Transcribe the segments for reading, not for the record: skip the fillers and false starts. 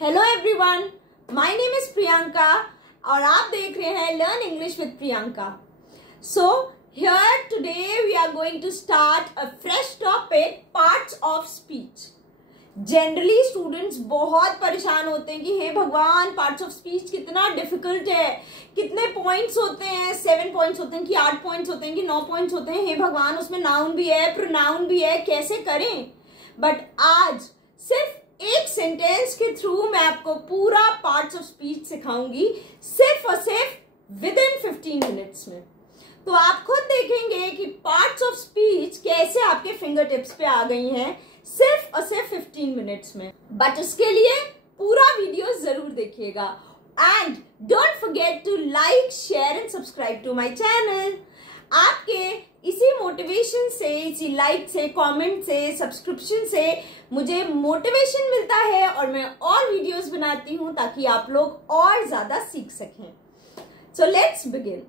Hello everyone, my name is Priyanka और आप देख रहे हैं learn English with Priyanka. So here today we are going to start a fresh topic, parts of speech. Generally students बहुत परेशान होते हैं कि हे भगवान, पार्ट्स ऑफ स्पीच कितना डिफिकल्ट है, कितने पॉइंट्स होते हैं, 7 पॉइंट्स होते हैं कि 8 पॉइंट्स होते हैं कि 9 पॉइंट्स होते हैं, हे भगवान उसमें नाउन भी है, प्रोनाउन भी है, कैसे करें। बट आज सिर्फ एक सेंटेंस के थ्रू मैं आपको पूरा पार्ट्स ऑफ स्पीच सिखाऊंगी, सिर्फ और सिर्फ विद इन 15 मिनट्स में। तो आप खुद देखेंगे कि पार्ट्स ऑफ स्पीच कैसे आपके फिंगर टिप्स पे आ गई हैं सिर्फ और सिर्फ 15 मिनट्स में। बट उसके लिए पूरा वीडियो जरूर देखिएगा and don't forget to like, share and subscribe to my channel. आपके इसी मोटिवेशन से, इसी लाइक से, कमेंट से, सब्सक्रिप्शन से मुझे मोटिवेशन मिलता है और मैं और वीडियोस बनाती हूं ताकि आप लोग और ज्यादा सीख सकें। So let's begin.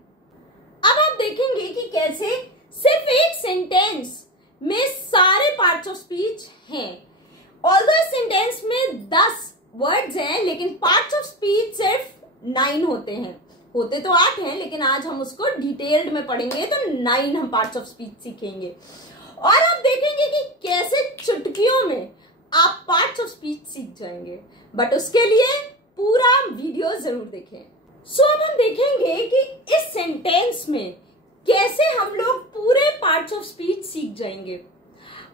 अब आप देखेंगे कि कैसे सिर्फ एक सेंटेंस में सारे पार्ट्स ऑफ स्पीच हैं। ऑल्दो इस सेंटेंस में 10 वर्ड्स हैं, लेकिन पार्ट्स ऑफ स्पीच सिर्फ 9 होते हैं। होते तो 8 हैं, लेकिन आज हम उसको डिटेल्ड में पढ़ेंगे तो 9 हम पार्ट्स ऑफ स्पीच सीखेंगे। और आप देखेंगे कि कैसे चुटकियों में आप पार्ट्स ऑफ स्पीच सीख जाएंगे। बट उसके लिए पूरा वीडियो जरूर देखें। सो अब हम देखेंगे कि इस सेंटेंस में कैसे हम लोग पूरे पार्ट्स ऑफ स्पीच सीख जाएंगे।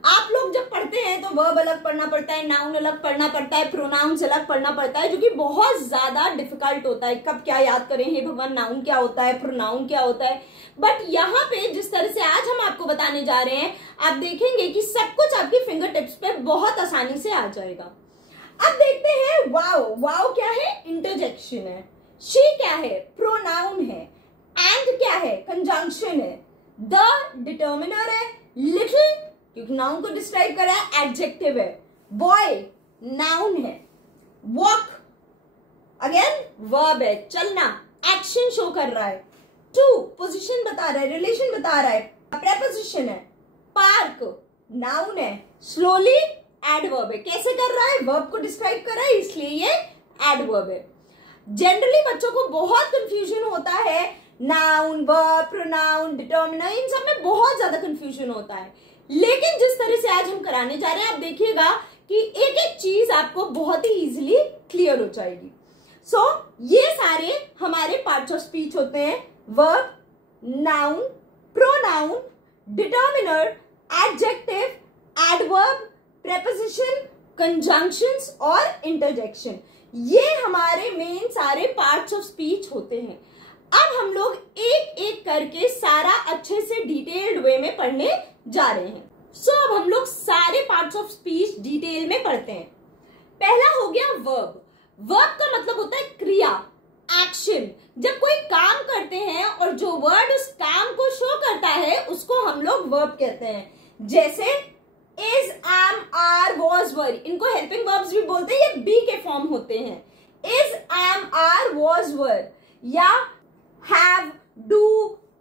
आप लोग जब पढ़ते हैं तो वर्ब अलग पढ़ना पड़ता है, नाउन अलग पढ़ना पड़ता है, प्रोनाउंस अलग पढ़ना पड़ता है, जो कि बहुत ज्यादा डिफिकल्ट होता है। कब क्या याद करें, हे भगवान, नाउन क्या होता है, प्रोनाउन क्या होता है। बट यहाँ पे जिस तरह से आज हम आपको बताने जा रहे हैं, आप देखेंगे कि सब कुछ आपकी फिंगर टिप्स पे बहुत आसानी से आ जाएगा। अब देखते हैं वाओ। वाओ क्या है? इंटरजेक्शन है। शी क्या है? प्रोनाउन है। एंड क्या है? कंजंक्शन है। द डिटर्मिनर है। लिटिल क्योंकि नाउन को डिस्क्राइब कर रहा है, एडजेक्टिव है। बॉय नाउन है। वॉक अगेन वर्ब है, चलना, एक्शन शो कर रहा है। टू पोजीशन बता रहा है, रिलेशन बता रहा है, प्रेपोजिशन है। पार्क नाउन है। स्लोली एडवर्ब है। कैसे कर रहा है? वर्ब को डिस्क्राइब कर रहा है, इसलिए ये एडवर्ब है। जनरली बच्चों को बहुत कंफ्यूजन होता है, नाउन, वर्ब, प्रोनाउन, डिटर्मिनर, इन सब में बहुत ज्यादा कंफ्यूजन होता है। लेकिन जिस तरह से आज हम कराने जा रहे हैं, आप देखिएगा कि एक एक चीज आपको बहुत ही इजीली क्लियर हो जाएगी। सो ये सारे हमारे पार्ट्स ऑफ स्पीच होते हैं: verb, noun, pronoun, determiner, adjective, adverb, preposition, conjunctions और इंटरजेक्शन। ये हमारे मेन सारे पार्ट्स ऑफ स्पीच होते हैं। अब हम लोग एक एक करके सारा अच्छे से डिटेल्ड वे में पढ़ने जा रहे हैं। सो अब हम लोग सारे पार्ट्स ऑफ स्पीच डिटेल में पढ़ते हैं। पहला हो गया वर्ब। वर्ब का मतलब होता है क्रिया, एक्शन। जब कोई काम करते हैं और जो वर्ड उस काम को शो करता है, उसको हम लोग वर्ब कहते हैं। जैसे इज, एम, आर, वॉज, वर, इनको हेल्पिंग वर्ब्स भी बोलते हैं, ये बी के फॉर्म होते हैं। इज, एम, आर, वॉज, वर, या have, do,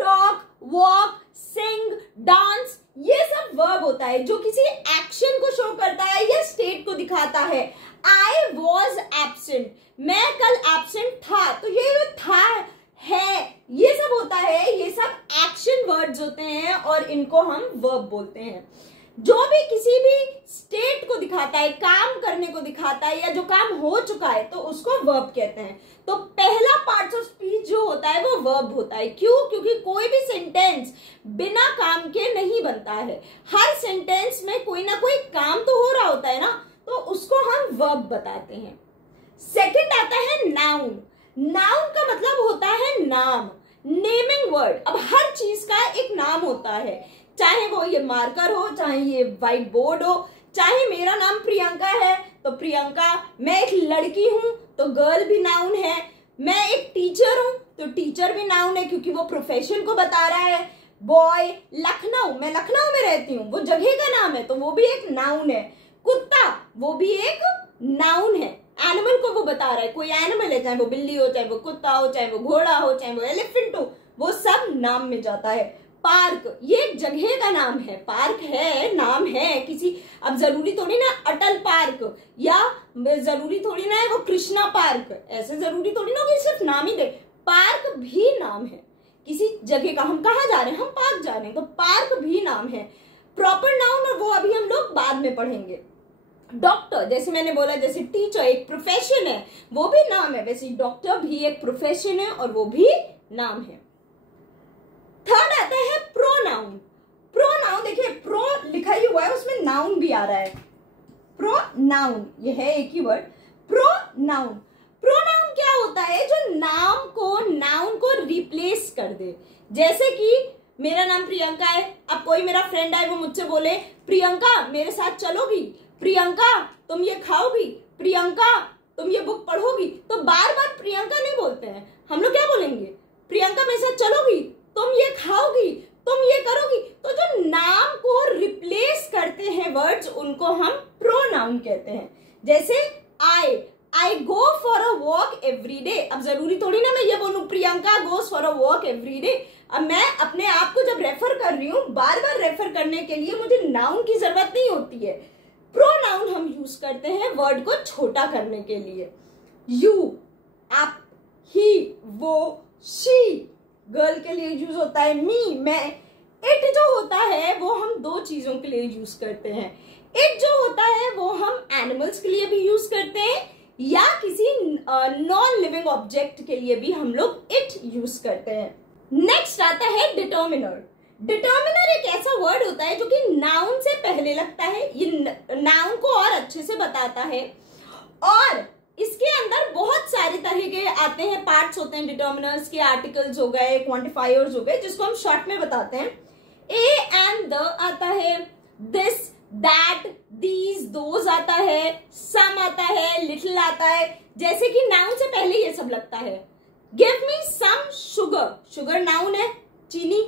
talk, walk, sing, dance, ये सब वर्ब होता है जो किसी एक्शन को शो करता है या स्टेट को दिखाता है। I was absent, मैं कल एब्सेंट था, तो ये जो था है ये सब होता है, ये सब एक्शन वर्ड्स होते हैं और इनको हम वर्ब बोलते हैं। जो भी किसी भी स्टेट को दिखाता है, काम करने को दिखाता है, या जो काम हो चुका है, तो उसको वर्ब कहते हैं। तो पहला पार्ट ऑफ स्पीच जो होता है वो वर्ब होता है। क्यों? क्योंकि कोई भी सेंटेंस बिना काम के नहीं बनता है। हर सेंटेंस में कोई ना कोई काम तो हो रहा होता है ना, तो उसको हम वर्ब बताते हैं। सेकंड आता है नाउन। नाउन का मतलब होता है नाम, नेमिंग वर्ड। अब हर चीज का एक नाम होता है, चाहे वो ये मार्कर हो, चाहे ये व्हाइट बोर्ड हो, चाहे मेरा नाम प्रियंका है तो प्रियंका, मैं एक लड़की हूं तो गर्ल भी नाउन है, मैं एक टीचर हूं तो टीचर भी नाउन है क्योंकि वो प्रोफेशन को बता रहा है। बॉय लखनऊ, मैं लखनऊ में रहती हूँ, वो जगह का नाम है तो वो भी एक नाउन है। कुत्ता, वो भी एक नाउन है, एनिमल को वो बता रहा है। कोई एनिमल है, चाहे वो बिल्ली हो, चाहे वो कुत्ता हो, चाहे वो घोड़ा हो, चाहे वो एलिफेंट हो, वो सब नाम में जाता है। पार्क ये एक जगह का नाम है, पार्क है, नाम है किसी, अब जरूरी थोड़ी ना अटल पार्क या जरूरी थोड़ी ना है वो कृष्णा पार्क, ऐसे जरूरी थोड़ी ना कि सिर्फ नाम ही दे, पार्क भी नाम है किसी जगह का। हम कहाँ जा रहे हैं, हम पार्क जा रहे हैं, तो पार्क भी नाम है, प्रॉपर नाउन, और वो अभी हम लोग बाद में पढ़ेंगे। डॉक्टर, जैसे मैंने बोला, जैसे टीचर एक प्रोफेशन है, वो भी नाम है, वैसे डॉक्टर भी एक प्रोफेशन है और वो भी नाम है। थर्ड आता है प्रोनाउन। प्रोनाउन देखिए, प्रो लिखा ही हुआ है, उसमें नाउन भी आ रहा है, प्रोनाउन, ये है एक ही वर्ड, प्रोनाउन। प्रोनाउन क्या होता है, जो नाउन को रिप्लेस कर दे। जैसे कि मेरा नाम प्रियंका है, अब कोई मेरा फ्रेंड आए, वो मुझसे बोले प्रियंका मेरे साथ चलोगी, प्रियंका तुम ये खाओगी, प्रियंका तुम ये बुक पढ़ोगी, तो बार बार प्रियंका नहीं बोलते हैं, हम लोग क्या बोलेंगे, प्रियंका मेरे साथ चलोगी, तुम ये खाओगी, तुम ये करोगी। तो जो नाम को रिप्लेस करते हैं वर्ड्स, उनको हम प्रोनाउन कहते हैं। जैसे I go for a walk every day, अब जरूरी थोड़ी ना मैं ये बोलूं Priyanka goes for a walk every day, अब मैं अपने आप को जब रेफर कर रही हूं, बार बार रेफर करने के लिए मुझे नाउन की जरूरत नहीं होती है। प्रोनाउन हम यूज करते हैं वर्ड को छोटा करने के लिए, यू, आप, ही, वो, शी, गर्ल के लिए यूज होता है, मी, मैं। इट जो होता है वो हम दो चीजों के लिए यूज करते हैं। इट जो होता है वो हम एनिमल्स के लिए भी यूज करते हैं या किसी नॉन लिविंग ऑब्जेक्ट के लिए भी हम लोग इट यूज करते हैं। नेक्स्ट आता है डिटर्मिनर। डिटर्मिनर एक ऐसा वर्ड होता है जो कि नाउन से पहले लगता है, ये नाउन को और अच्छे से बताता है, और इसके अंदर बहुत सारे तरह के आते हैं, पार्ट्स होते हैं डिटर्मिनर्स के, आर्टिकल्स हो गए, क्वांटिफायर्स हो गए, जिसको हम शॉर्ट में बताते हैं। ए एंड द आता है, दिस, दैट, दीज, दोज आता है, सम आता है, लिटिल आता है। जैसे कि नाउन से पहले ये सब लगता है। Give me some sugar, sugar noun है, चीनी,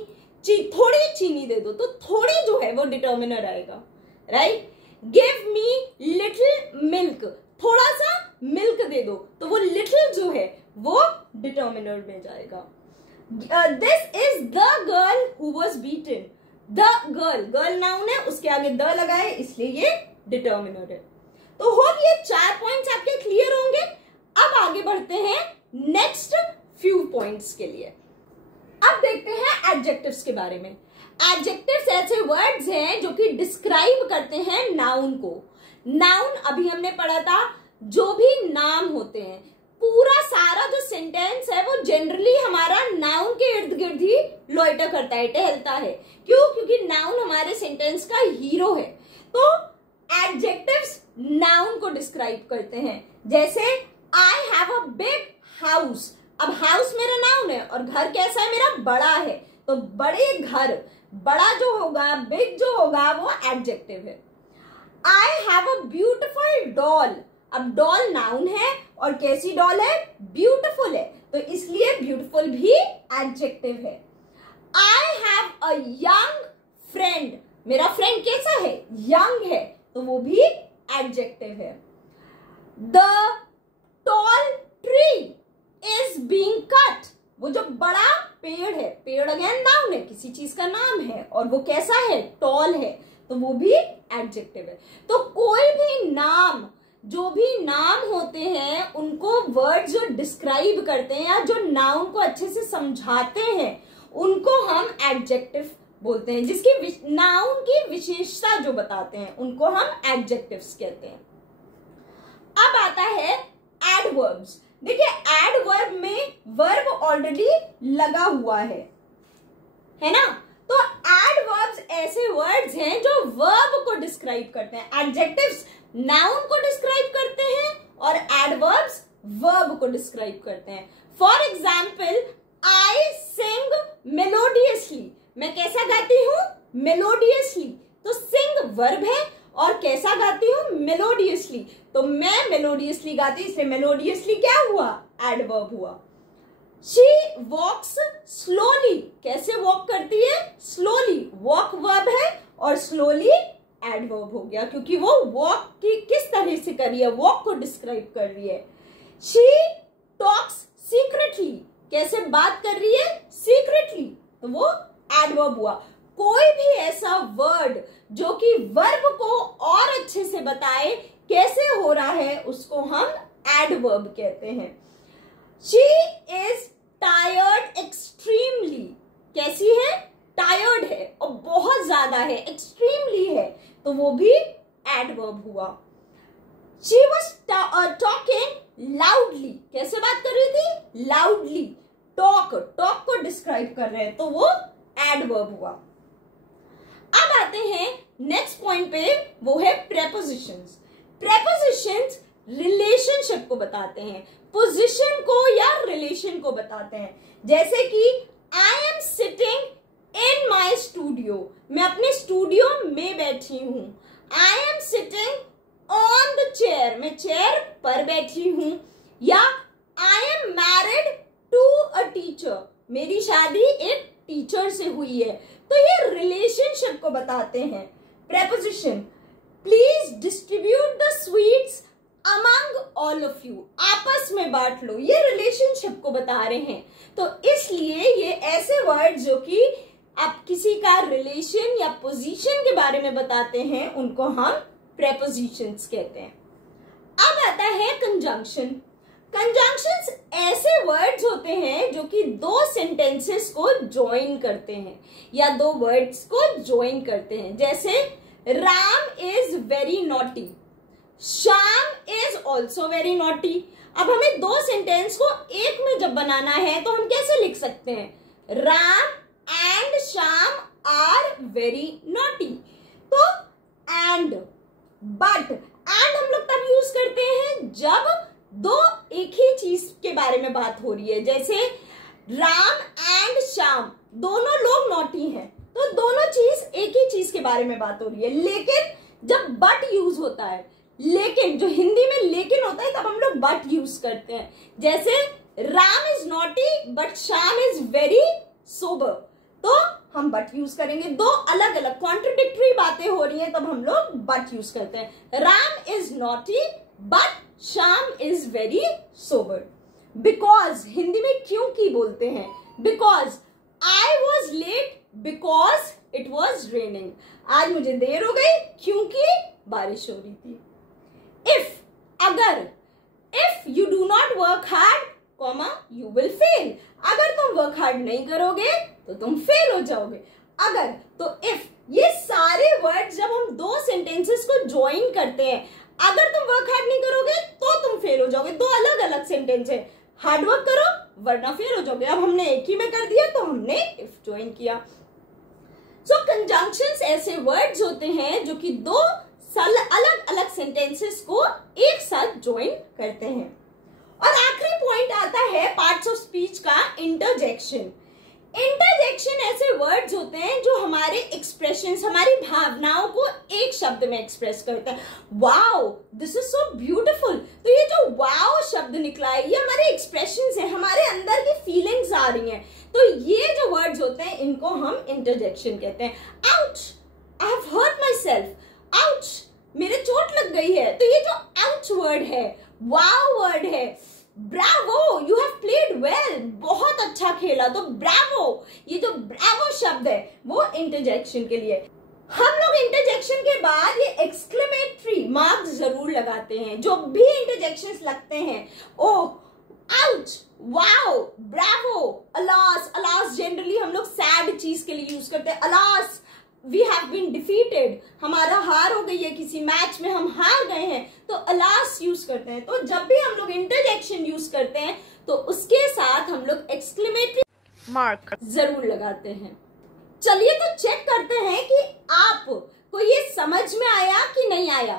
थोड़ी चीनी दे दो, तो थोड़ी जो है वो डिटर्मिनर आएगा, right. Give me little milk, थोड़ा सा मिल्क दे दो, तो वो लिटिल जो है वो डिटर्मिनर में जाएगा। This is the girl who was beaten, the girl noun है, उसके आगे द लगा है, इसलिए ये डिटर्मिनर है। तो होप ये 4 पॉइंट्स आपके क्लियर होंगे। अब आगे बढ़ते हैं नेक्स्ट फ्यू पॉइंट्स के लिए। अब देखते हैं एडजेक्टिव्स के बारे में। एडजेक्टिव्स ऐसे वर्ड्स हैं जो कि डिस्क्राइब करते हैं नाउन को। नाउन अभी हमने पढ़ा था, जो भी नाम होते हैं, पूरा सारा जो सेंटेंस है वो जनरली हमारा नाउन के इर्द गिर्द ही लॉइटर करता है, टहलता है। क्यों? क्योंकि नाउन हमारे सेंटेंस का हीरो है। तो एडजेक्टिव्स नाउन को डिस्क्राइब करते हैं। जैसे I have a big house, अब हाउस मेरा नाउन है और घर कैसा है मेरा, बड़ा है, तो बड़े घर, बड़ा जो होगा, बिग जो होगा, वो एडजेक्टिव है। I have a beautiful doll, अब डॉल नाउन है और कैसी डॉल है, ब्यूटिफुल है, तो इसलिए ब्यूटिफुल भी एडजेक्टिव है। I have a young friend, मेरा फ्रेंड कैसा है, यंग है, तो वो भी एडजेक्टिव है। The tall tree is being cut, वो जो बड़ा पेड़ है, पेड़ अगेन नाउन है, किसी चीज का नाम है, और वो कैसा है, टॉल है, तो वो भी एडजेक्टिव है। तो कोई भी नाम, जो भी नाम होते हैं, उनको वर्ड जो डिस्क्राइब करते हैं या जो नाउन को अच्छे से समझाते हैं, उनको हम एडजेक्टिव बोलते हैं। जिसकी नाउन की विशेषता जो बताते हैं, उनको हम एडजेक्टिव्स कहते हैं। अब आता है एडवर्ब्स। देखिए एडवर्ब में वर्ब ऑलरेडी लगा हुआ है ना, तो एडवर्ब्स ऐसे वर्ड्स हैं जो वर्ब को डिस्क्राइब करते हैं। एडजेक्टिव्स नाउन को डिस्क्राइब करते हैं और एडवर्ब्स वर्ब को डिस्क्राइब करते हैं। For example, I Singh melodiously, मैं कैसा गाती हूं, मेलोडियसली, तो सिंग वर्ब है और कैसा गाती हूं, मेलोडियसली, तो मैं मेलोडियसली गाती, इसलिए मेलोडियसली क्या हुआ, एडवर्ब हुआ। शी वॉक्स स्लोली, कैसे वॉक करती है, स्लोली, वॉक वर्ब है और स्लोली एडवर्ब हो गया, क्योंकि वो वॉक की किस तरह से कर रही है, वॉक को डिस्क्राइब कर रही है। शी टॉक्स सीक्रेटली, कैसे बात कर रही है, सीक्रेटली, तो वो एडवर्ब हुआ। कोई भी ऐसा वर्ड जो कि वर्ब को और अच्छे से बताए कैसे हो रहा है, उसको हम एडवर्ब कहते हैं। She is tired extremely. कैसी है? टायर्ड है और बहुत ज्यादा है, एक्सट्रीमली है, तो वो भी एडवर्ब हुआ। She was talking loudly. कैसे बात कर रही थी? लाउडली। टॉक को डिस्क्राइब कर रहे हैं, तो वो एडवर्ब हुआ। अब आते हैं नेक्स्ट पॉइंट पे, वो है प्रेपोजिशंस। प्रेपोजिशंस रिलेशनशिप को बताते हैं, पोजीशन को या रिलेशन को बताते हैं। जैसे कि I am sitting in my studio, मैं अपने स्टूडियो में बैठी हूं। I am sitting on the chair, मैं चेयर पर बैठी हूं। या I am married to a teacher, मेरी शादी एक टीचर से हुई है। तो ये रिलेशनशिप को बताते हैं preposition. Please distribute the sweets among all of you, आपस में बांट लो, ये रिलेशनशिप को बता रहे हैं। तो इसलिए ये ऐसे वर्ड जो कि आप किसी का रिलेशन या पोजीशन के बारे में बताते हैं, उनको हम प्रेपोजिशंस कहते हैं। अब आता है कंजंक्शन। कंजंक्शंस ऐसे वर्ड्स होते हैं जो कि दो सेंटेंसेस को ज्वाइन करते हैं या दो वर्ड्स को ज्वाइन करते हैं। जैसे Ram is very naughty, Shyam is also very naughty. अब हमें दो सेंटेंस को एक में जब बनाना है तो हम कैसे लिख सकते हैं? Ram and Shyam are very naughty. तो एंड, बट, एंड हम लोग तब यूज करते हैं जब दो एक ही चीज के बारे में बात हो रही है। जैसे राम एंड श्याम, दोनों लोग नॉटी हैं, तो दोनों चीज एक ही चीज के बारे में बात हो रही है। लेकिन जब बट यूज होता है, लेकिन जो हिंदी में लेकिन होता है, तब हम लोग बट यूज करते हैं। जैसे Ram is naughty but Shyam is very sober, तो हम बट यूज करेंगे। दो अलग अलग कॉन्ट्रडिक्टरी बातें हो रही हैं, तब हम लोग बट यूज करते हैं। Ram is naughty but Shyam is very sober. Because, Hindi में क्योंकि बोलते हैं। Because I was late because it was raining, आज मुझे देर हो गई क्योंकि बारिश हो रही थी। इफ, अगर, if you do not work hard, comma, you will fail, अगर तुम वर्क हार्ड नहीं करोगे तो तुम फेल हो जाओगे। अगर, तो इफ, ये सारे वर्ड जब हम दो सेंटेंसेस को ज्वाइन करते हैं, अगर तुम वर्क हार्ड नहीं करोगे तो तुम फेल हो जाओगे। दो अलग अलग सेंटेंस है, हार्ड वर्क करो वरना फेल हो जाओगे। अब हमने एक ही में कर दिया तो हमने इफ ज्वाइन किया। सो कंजंक्शंस ऐसे वर्ड्स होते हैं जो कि दो अलग अलग सेंटेंसेस को एक साथ ज्वाइन करते हैं। और आखिरी पॉइंट आता है पार्ट्स ऑफ स्पीच का, इंटरजेक्शन। इंटरजेक्शन ऐसे वर्ड्स होते हैं जो हमारे एक्सप्रेशंस, हमारी भावनाओं को एक शब्द में एक्सप्रेस करते हैं। Wow, this is so beautiful, तो ये जो वाओ शब्द निकला है, ये हमारे एक्सप्रेशंस है, हमारे अंदर की फीलिंग्स आ रही हैं। तो ये जो वर्ड्स होते हैं, इनको हम इंटरजेक्शन कहते हैं। Ouch, I have hurt myself, ouch, मेरे चोट लग गई है, तो ये जो आउच वर्ड है, वाओ वर्ड है। Bravo, you have played well, बहुत अच्छा खेला, तो ब्रावो, ये जो ब्रावो शब्द है वो इंटरजेक्शन के लिए। हम लोग इंटरजेक्शन के बाद ये एक्सक्लेमेटरी मार्क जरूर लगाते हैं। जो भी इंटरजेक्शंस लगते हैं, oh, ouch, wow, bravo, alas, alas generally हम लोग सैड चीज के लिए यूज करते हैं। Alas, we have been defeated, हमारा हार हो गई है, किसी मैच में हम हार गए हैं, तो अलास यूज करते हैं। तो जब भी हम लोग इंटरजेक्शन यूज करते हैं तो उसके साथ हम लोग एक्सक्लेमेटरी मार्क जरूर लगाते हैं। चलिए तो चेक करते हैं कि आपको ये समझ में आया कि नहीं आया।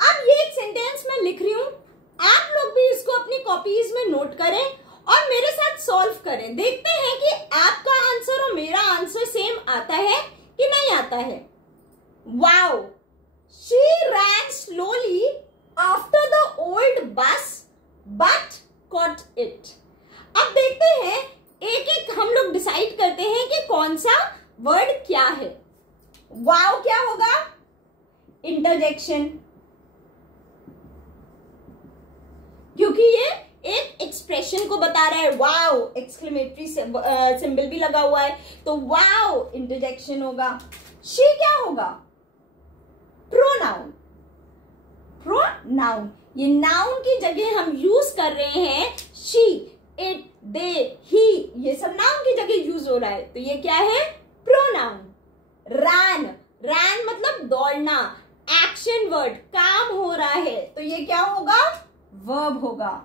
अब ये एक सेंटेंस मैं लिख रही हूं, आप लोग भी इसको अपनी कॉपीज में नोट करें और मेरे साथ सॉल्व करें। देखते हैं कि आपका आंसर और मेरा आंसर सेम आता है कि नहीं आता है। Wow, she ran slowly after the old bus but caught it। अब देखते हैं, एक एक हम लोग डिसाइड करते हैं कि कौन सा वर्ड क्या है। वाओ क्या होगा? इंटरजेक्शन, क्योंकि ये एक एक्सप्रेशन को बता रहा है वाओ, एक्सक्लेमेटरी सिंबल भी लगा हुआ है, तो वाओ इंटरजेक्शन होगा। शी क्या होगा? प्रोनाउन। प्रोनाउन, ये नाउन की जगह हम यूज कर रहे हैं शी, इट, दे, ही, ये सब नाउन की जगह यूज हो रहा है, तो ये क्या है? प्रोनाउन। रैन, रैन मतलब दौड़ना, एक्शन वर्ड, काम हो रहा है, तो ये क्या होगा? वर्ब होगा।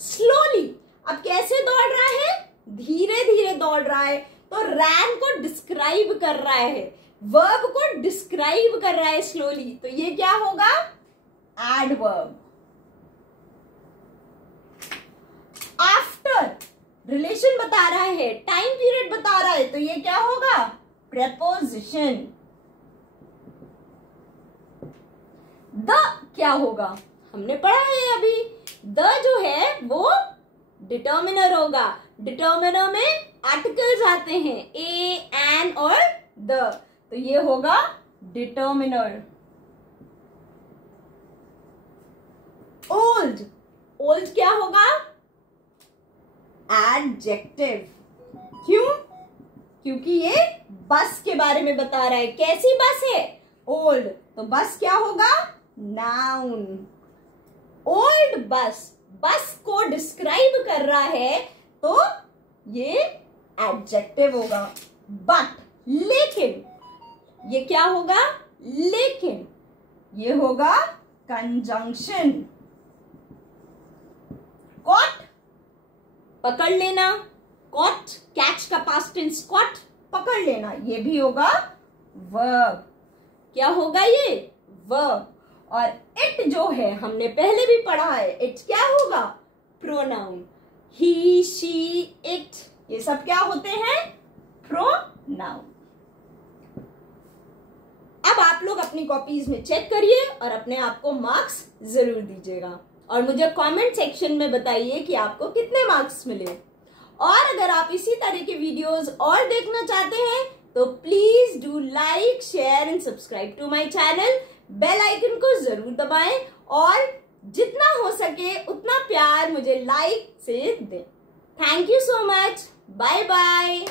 स्लोली, अब कैसे दौड़ रहा है? धीरे धीरे दौड़ रहा है, तो रैन को डिस्क्राइब कर रहा है, वर्ब को डिस्क्राइब कर रहा है स्लोली, तो ये क्या होगा? एडवर्ब। आफ्टर, रिलेशन बता रहा है, टाइम पीरियड बता रहा है, तो ये क्या होगा? प्रेपोजिशन। द क्या होगा? हमने पढ़ा है अभी, द जो है वो डिटर्मिनर होगा। डिटर्मिनर में आर्टिकल्स आते हैं, ए, एन और द, तो ये होगा डिटर्मिनर। ओल्ड, ओल्ड क्या होगा? एडजेक्टिव। क्यों? क्योंकि ये बस के बारे में बता रहा है। कैसी बस है? ओल्ड, तो बस क्या होगा? नाउन। ओल्ड बस, बस को डिस्क्राइब कर रहा है, तो ये एडजेक्टिव होगा। बट, लेकिन, ये क्या होगा? लेकिन, ये होगा कंजंक्शन। कॉट, पकड़ लेना, कॉट, कैच का पास्ट टेंस कॉट, पकड़ लेना, ये भी होगा वर्ब। क्या होगा ये? वर्ब। और इट जो है हमने पहले भी पढ़ा है, इट क्या होगा? प्रोनाउन। ही, शी, इट, ये सब क्या होते हैं? प्रोनाउन। अब आप लोग अपनी कॉपीज में चेक करिए और अपने आप को मार्क्स जरूर दीजिएगा, और मुझे कमेंट सेक्शन में बताइए कि आपको कितने मार्क्स मिले। और अगर आप इसी तरह के वीडियोस और देखना चाहते हैं तो please do like, share and subscribe to my channel. Bell icon को जरूर दबाएं और जितना हो सके उतना प्यार मुझे लाइक से दें। Thank you so much. Bye bye.